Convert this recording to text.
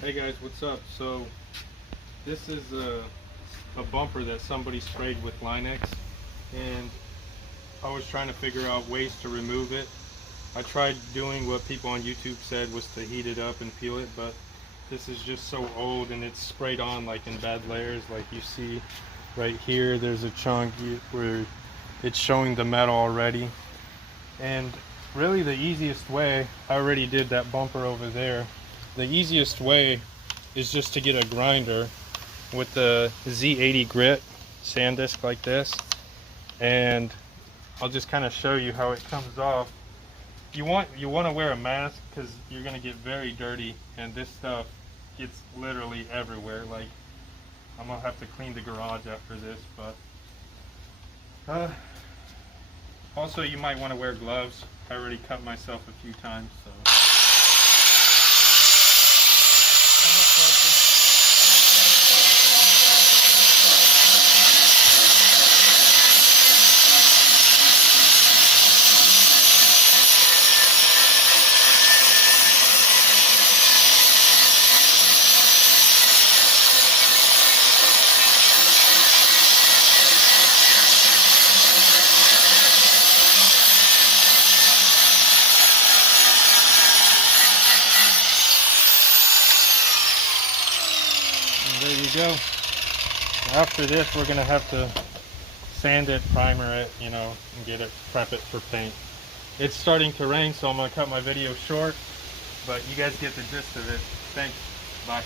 Hey guys, what's up? So this is a bumper that somebody sprayed with Linex, and I was trying to figure out ways to remove it. I tried doing what people on YouTube said was to heat it up and peel it, but this is just so old and it's sprayed on like in bad layers. Like you see right here, there's a chunk where it's showing the metal already. And really the easiest way, I already did that bumper over there. The easiest way is just to get a grinder with the Z80 grit sand disc like this, and I'll just kind of show you how it comes off. You want to wear a mask because you're going to get very dirty, and this stuff gets literally everywhere. Like, I'm going to have to clean the garage after this, but also you might want to wear gloves. I already cut myself a few times, so. There you go. After this, we're gonna have to sand it, primer it, you know, and get it, prep it for paint. It's starting to rain, so I'm gonna cut my video short, but you guys get the gist of it. Thanks. Bye.